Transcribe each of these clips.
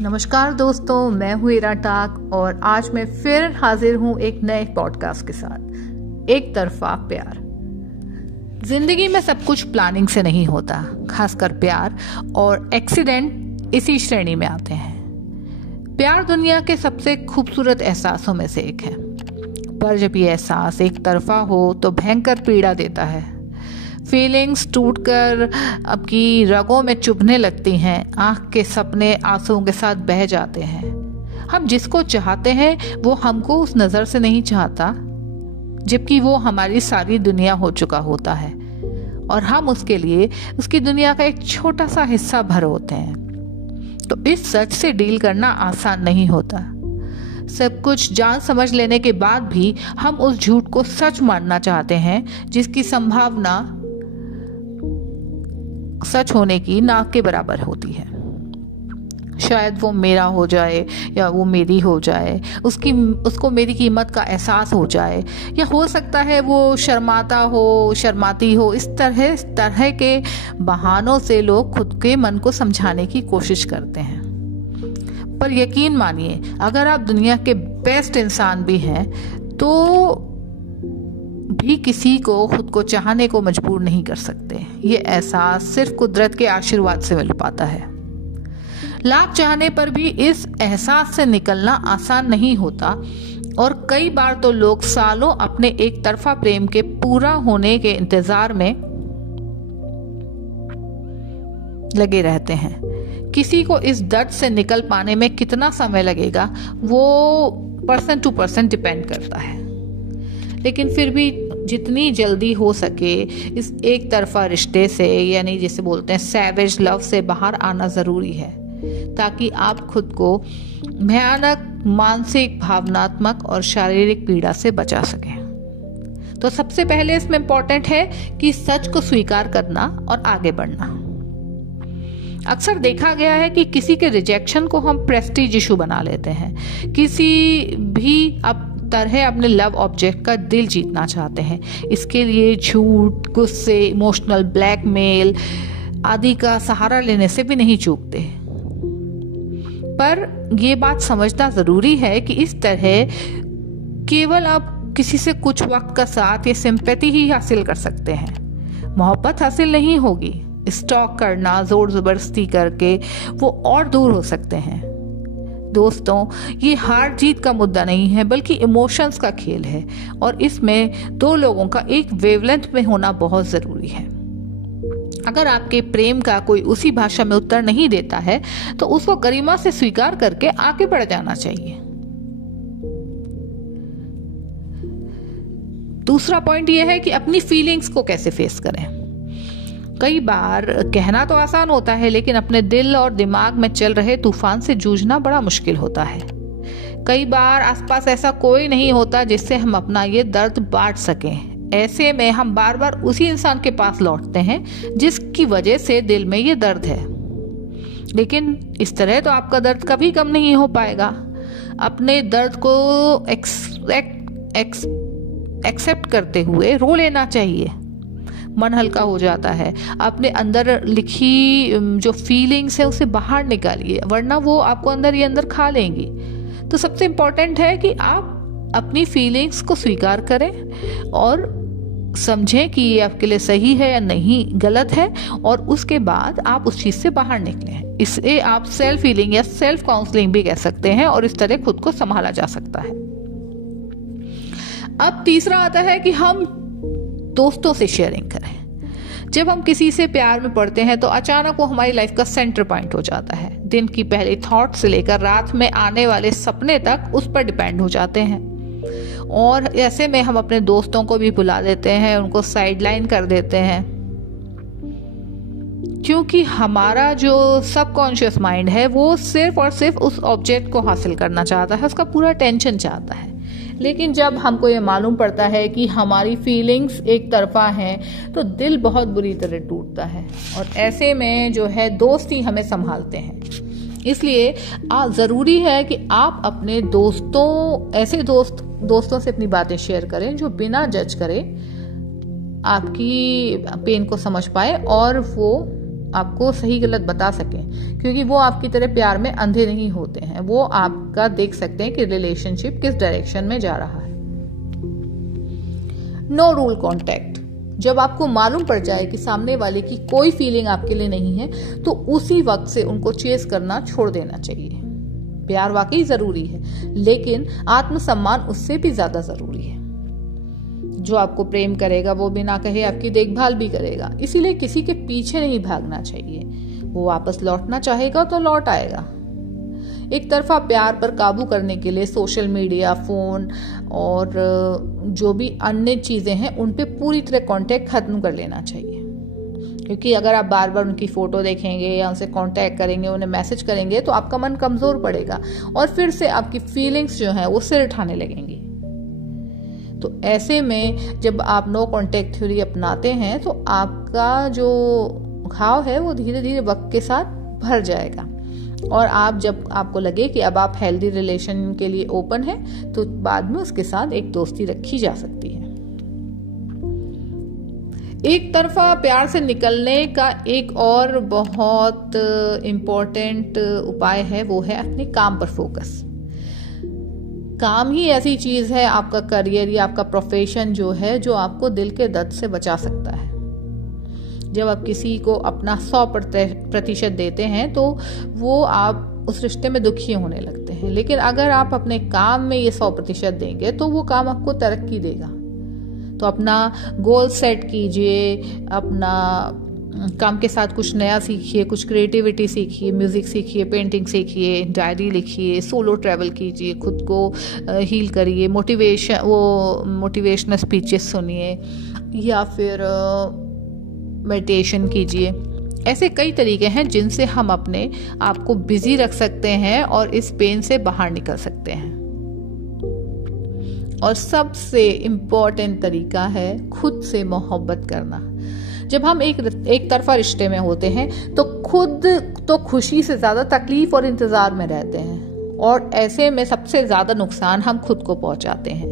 नमस्कार दोस्तों, मैं हूँ इरा टाक और आज मैं फिर हाजिर हूँ एक नए पॉडकास्ट के साथ। एक तरफा प्यार। जिंदगी में सब कुछ प्लानिंग से नहीं होता, खासकर प्यार और एक्सीडेंट इसी श्रेणी में आते हैं। प्यार दुनिया के सबसे खूबसूरत एहसासों में से एक है, पर जब ये एहसास एक तरफा हो तो भयंकर पीड़ा देता है। फीलिंग्स टूटकर आपकी रगों में चुभने लगती हैं, आंख के सपने आंसुओं के साथ बह जाते हैं। हम जिसको चाहते हैं वो हमको उस नज़र से नहीं चाहता, जबकि वो हमारी सारी दुनिया हो चुका होता है और हम उसके लिए उसकी दुनिया का एक छोटा सा हिस्सा भर होते हैं। तो इस सच से डील करना आसान नहीं होता। सब कुछ जान समझ लेने के बाद भी हम उस झूठ को सच मानना चाहते हैं, जिसकी संभावना सच होने की ना के बराबर होती है। शायद वो मेरा हो जाए या वो मेरी हो जाए, उसको मेरी कीमत का एहसास हो जाए, या हो सकता है वो शर्माती हो। इस तरह के बहानों से लोग खुद के मन को समझाने की कोशिश करते हैं। पर यकीन मानिए, अगर आप दुनिया के बेस्ट इंसान भी हैं तो भी किसी को खुद को चाहने को मजबूर नहीं कर सकते। ये एहसास सिर्फ कुदरत के आशीर्वाद से मिल पाता है। लाख चाहने पर भी इस एहसास से निकलना आसान नहीं होता और कई बार तो लोग सालों अपने एक तरफा प्रेम के पूरा होने के इंतजार में लगे रहते हैं। किसी को इस दर्द से निकल पाने में कितना समय लगेगा वो पर्सन टू पर्सन डिपेंड करता है, लेकिन फिर भी जितनी जल्दी हो सके इस एक तरफा रिश्ते से, यानी जिसे बोलते हैं सैवेज लव से बाहर आना जरूरी है, ताकि आप खुद को भयानक मानसिक, भावनात्मक और शारीरिक पीड़ा से बचा सकें। तो सबसे पहले इसमें इम्पोर्टेंट है कि सच को स्वीकार करना और आगे बढ़ना। अक्सर देखा गया है कि किसी के रिजेक्शन को हम प्रेस्टीज इशू बना लेते हैं। किसी भी तरह अपने लव ऑब्जेक्ट का दिल जीतना चाहते हैं। इसके लिए झूठ, गुस्से, इमोशनल ब्लैकमेल आदि का सहारा लेने से भी नहीं चूकते। पर यह बात समझना जरूरी है कि इस तरह केवल आप किसी से कुछ वक्त का साथ या सिंपैथी ही हासिल कर सकते हैं। मोहब्बत हासिल नहीं होगी। स्टॉक करना, जोर जबरदस्ती करके वो और दूर हो सकते हैं। दोस्तों, ये हार जीत का मुद्दा नहीं है, बल्कि इमोशंस का खेल है और इसमें दो लोगों का एक वेवलेंथ में होना बहुत जरूरी है। अगर आपके प्रेम का कोई उसी भाषा में उत्तर नहीं देता है तो उसको गरिमा से स्वीकार करके आगे बढ़ जाना चाहिए। दूसरा पॉइंट यह है कि अपनी फीलिंग्स को कैसे फेस करें। कई बार कहना तो आसान होता है, लेकिन अपने दिल और दिमाग में चल रहे तूफान से जूझना बड़ा मुश्किल होता है। कई बार आसपास ऐसा कोई नहीं होता जिससे हम अपना ये दर्द बांट सकें। ऐसे में हम बार बार उसी इंसान के पास लौटते हैं जिसकी वजह से दिल में ये दर्द है। लेकिन इस तरह तो आपका दर्द कभी कम नहीं हो पाएगा। अपने दर्द को एक्सेप्ट करते हुए रो लेना चाहिए। मन हल्का हो जाता है। अपने अंदर लिखी जो फीलिंग्स है उसे बाहर निकालिए, वरना वो आपको अंदर ही अंदर खा लेंगी। तो सबसे इम्पोर्टेंट है कि आप अपनी फीलिंग्स को स्वीकार करें और समझें कि ये आपके लिए सही है या नहीं, गलत है, और उसके बाद आप उस चीज से बाहर निकलें। इसे आप सेल्फ हीलिंग या सेल्फ काउंसलिंग भी कह सकते हैं और इस तरह खुद को संभाला जा सकता है। अब तीसरा आता है कि हम दोस्तों से शेयरिंग करें। जब हम किसी से प्यार में पड़ते हैं तो अचानक वो हमारी लाइफ का सेंटर पॉइंट हो जाता है। दिन की पहली थॉट से लेकर रात में आने वाले सपने तक उस पर डिपेंड हो जाते हैं और ऐसे में हम अपने दोस्तों को भी भुला देते हैं, उनको साइडलाइन कर देते हैं, क्योंकि हमारा जो सबकॉन्शियस माइंड है वो सिर्फ और सिर्फ उस ऑब्जेक्ट को हासिल करना चाहता है, उसका पूरा टेंशन चाहता है। लेकिन जब हमको ये मालूम पड़ता है कि हमारी फीलिंग्स एक तरफा हैं तो दिल बहुत बुरी तरह टूटता है और ऐसे में जो है दोस्त ही हमें संभालते हैं। इसलिए ज़रूरी है कि आप अपने ऐसे दोस्तों से अपनी बातें शेयर करें जो बिना जज करे आपकी पेन को समझ पाए और वो आपको सही गलत बता सकें, क्योंकि वो आपकी तरह प्यार में अंधे नहीं होते हैं। वो आपका देख सकते हैं कि रिलेशनशिप किस डायरेक्शन में जा रहा है। No rule contact. जब आपको मालूम पड़ जाए कि सामने वाले की कोई फीलिंग आपके लिए नहीं है, तो उसी वक्त से उनको चेस करना छोड़ देना चाहिए। प्यार वाकई जरूरी है, लेकिन आत्मसम्मान उससे भी ज्यादा जरूरी है। जो आपको प्रेम करेगा वो बिना कहे आपकी देखभाल भी करेगा, इसीलिए किसी के पीछे नहीं भागना चाहिए। वो वापस लौटना चाहेगा तो लौट आएगा। एक तरफा प्यार पर काबू करने के लिए सोशल मीडिया, फोन और जो भी अन्य चीजें हैं उन पे पूरी तरह कांटेक्ट खत्म कर लेना चाहिए, क्योंकि अगर आप बार बार उनकी फोटो देखेंगे या उनसे कांटेक्ट करेंगे, उन्हें मैसेज करेंगे, तो आपका मन कमजोर पड़ेगा और फिर से आपकी फीलिंग्स जो है वो सिर उठाने लगेंगी। तो ऐसे में जब आप नो कांटेक्ट थ्योरी अपनाते हैं तो आपका जो घाव है वो धीरे धीरे वक्त के साथ भर जाएगा, और आप जब आपको लगे कि अब आप हेल्दी रिलेशन के लिए ओपन हैं, तो बाद में उसके साथ एक दोस्ती रखी जा सकती है। एक तरफा प्यार से निकलने का एक और बहुत इम्पोर्टेंट उपाय है, वो है अपने काम पर फोकस। काम ही ऐसी चीज है, आपका करियर या आपका प्रोफेशन जो है, जो आपको दिल के दर्द से बचा सकता है। जब आप किसी को अपना 100% देते हैं तो वो आप उस रिश्ते में दुखी होने लगते हैं, लेकिन अगर आप अपने काम में ये 100% देंगे तो वो काम आपको तरक्की देगा। तो अपना गोल सेट कीजिए, अपना काम के साथ कुछ नया सीखिए, कुछ क्रिएटिविटी सीखिए, म्यूजिक सीखिए, पेंटिंग सीखिए, डायरी लिखिए, सोलो ट्रैवल कीजिए, खुद को हील करिए, मोटिवेशनल स्पीचेस सुनिए या फिर मेडिटेशन कीजिए। ऐसे कई तरीके हैं जिनसे हम अपने आप को बिजी रख सकते हैं और इस पेन से बाहर निकल सकते हैं। और सबसे इम्पोर्टेंट तरीका है खुद से मोहब्बत करना। जब हम एक तरफा रिश्ते में होते हैं तो खुद तो खुशी से ज्यादा तकलीफ और इंतजार में रहते हैं, और ऐसे में सबसे ज्यादा नुकसान हम खुद को पहुंचाते हैं।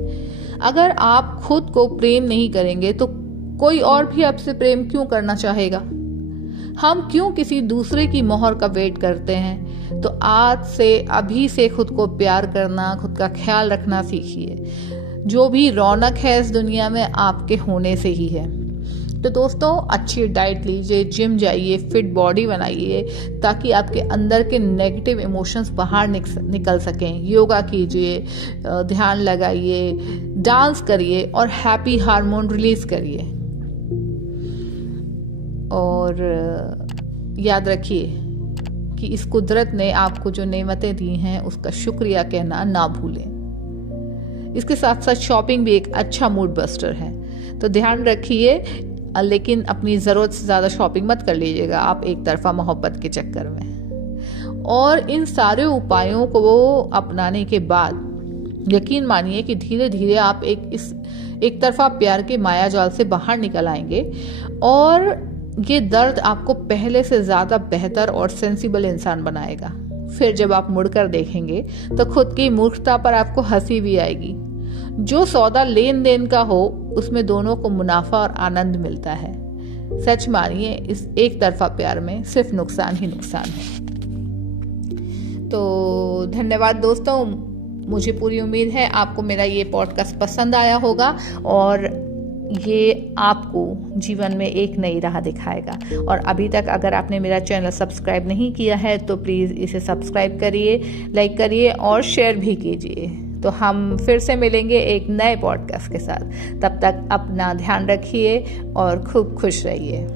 अगर आप खुद को प्रेम नहीं करेंगे तो कोई और भी आपसे प्रेम क्यों करना चाहेगा? हम क्यों किसी दूसरे की मोहर का वेट करते हैं? तो आज से, अभी से खुद को प्यार करना, खुद का ख्याल रखना सीखिए। जो भी रौनक है इस दुनिया में आपके होने से ही है। तो दोस्तों, अच्छी डाइट लीजिए, जिम जाइए, फिट बॉडी बनाइए, ताकि आपके अंदर के नेगेटिव इमोशंस बाहर निकल सकें। योगा कीजिए, ध्यान लगाइए, डांस करिए और हैप्पी हार्मोन रिलीज करिए। और याद रखिए कि इस कुदरत ने आपको जो नेमतें दी हैं उसका शुक्रिया कहना ना भूलें। इसके साथ साथ शॉपिंग भी एक अच्छा मूड बस्टर है, तो ध्यान रखिए, लेकिन अपनी जरूरत से ज्यादा शॉपिंग मत कर लीजिएगा आप एक तरफा मोहब्बत के चक्कर में। और इन सारे उपायों को अपनाने के बाद यकीन मानिए कि धीरे धीरे आप एक तरफा प्यार के मायाजाल से बाहर निकल आएंगे, और ये दर्द आपको पहले से ज्यादा बेहतर और सेंसिबल इंसान बनाएगा। फिर जब आप मुड़कर देखेंगे तो खुद की मूर्खता पर आपको हंसी भी आएगी। जो सौदा लेन देन का हो उसमें दोनों को मुनाफा और आनंद मिलता है। सच मानिए, इस एक तरफा प्यार में सिर्फ नुकसान ही नुकसान है। तो धन्यवाद दोस्तों, मुझे पूरी उम्मीद है आपको मेरा ये पॉडकास्ट पसंद आया होगा और ये आपको जीवन में एक नई राह दिखाएगा। और अभी तक अगर आपने मेरा चैनल सब्सक्राइब नहीं किया है तो प्लीज़ इसे सब्सक्राइब करिए, लाइक करिए और शेयर भी कीजिए। तो हम फिर से मिलेंगे एक नए पॉडकास्ट के साथ। तब तक अपना ध्यान रखिए और खूब खुश रहिए।